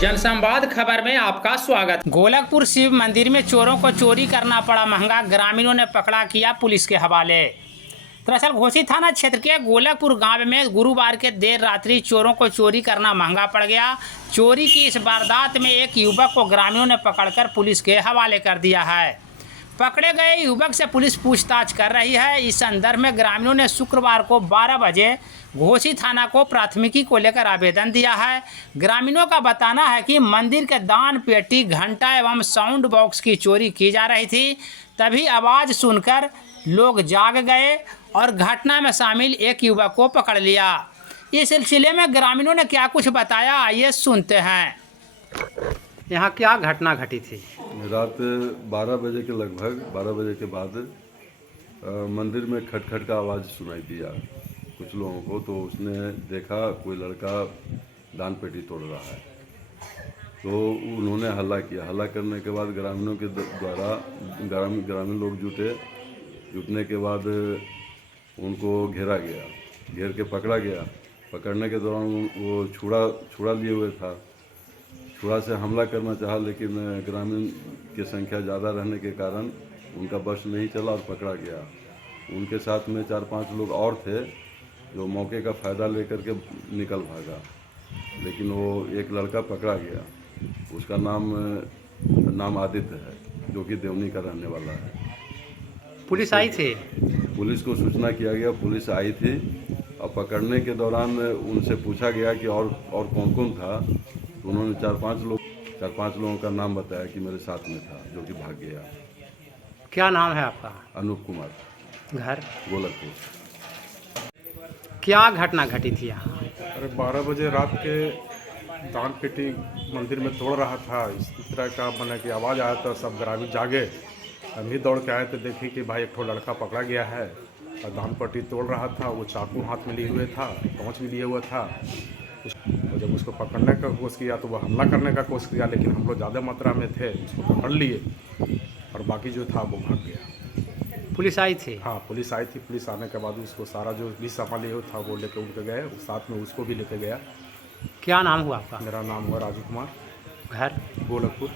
जनसंवाद खबर में आपका स्वागत। गोलकपुर शिव मंदिर में चोरों को चोरी करना पड़ा महंगा, ग्रामीणों ने पकड़ा किया पुलिस के हवाले। दरअसल घोसी थाना क्षेत्र के गोलकपुर गांव में गुरुवार के देर रात्रि चोरों को चोरी करना महंगा पड़ गया। चोरी की इस वारदात में एक युवक को ग्रामीणों ने पकड़कर पुलिस के हवाले कर दिया है। पकड़े गए युवक से पुलिस पूछताछ कर रही है। इस संदर्भ में ग्रामीणों ने शुक्रवार को 12 बजे घोसी थाना को प्राथमिकी को लेकर आवेदन दिया है। ग्रामीणों का बताना है कि मंदिर के दान पेटी, घंटा एवं साउंड बॉक्स की चोरी की जा रही थी। तभी आवाज़ सुनकर लोग जाग गए और घटना में शामिल एक युवक को पकड़ लिया। इस सिलसिले में ग्रामीणों ने क्या कुछ बताया, आइए सुनते हैं। यहाँ क्या घटना घटी थी? रात 12 बजे के लगभग 12 बजे के बाद मंदिर में खटखट का आवाज़ सुनाई दिया कुछ लोगों को। तो उसने देखा कोई लड़का दान पेटी तोड़ रहा है, तो उन्होंने हल्ला किया। हल्ला करने के बाद ग्रामीणों के द्वारा ग्रामीण लोग जुटने के बाद उनको घेरा गया, घेर के पकड़ा गया। पकड़ने के दौरान वो छुरा लिए हुए था। छुरा से हमला करना चाहा, लेकिन ग्रामीण की संख्या ज़्यादा रहने के कारण उनका बस नहीं चला और पकड़ा गया। उनके साथ में 4-5 लोग और थे जो मौके का फ़ायदा लेकर के निकल भागा, लेकिन वो एक लड़का पकड़ा गया। उसका नाम आदित्य है, जो कि देवनी का रहने वाला है। पुलिस आई थी? पुलिस को सूचना किया गया, पुलिस आई थी और पकड़ने के दौरान उनसे पूछा गया कि और कौन कौन था। तो उन्होंने 4-5 लोगों का नाम बताया कि मेरे साथ में था, जो कि भाग गया। क्या नाम है आपका? अनूप कुमार, घर गोलकपुर। क्या घटना घटी थी यहाँ? अरे 12 बजे रात के दान पेटी मंदिर में तोड़ रहा था। इस तरह का मैंने कि आवाज़ आया था, सब ग्रामीण जागे। हम ही दौड़ के आए तो देखे कि भाई एक ठो लड़का पकड़ा गया है और दान पेटी तोड़ रहा था। वो चाकू हाथ में लिए हुए था, टॉर्च भी लिए हुआ था। और जब उसको पकड़ने का कोशिश किया तो वो हमला करने का कोशिश किया, लेकिन हम लोग ज़्यादा मात्रा में थे, उसको पकड़ लिए और बाकी जो था वो भाग गया। पुलिस आई थी? हाँ, पुलिस आई थी। पुलिस आने के बाद उसको सारा जो भी सामान लिए था वो लेके उनके गए, साथ में उसको भी लेके गया। क्या नाम हुआ आपका? मेरा नाम हुआ राजू कुमार, घर गोलकपुर।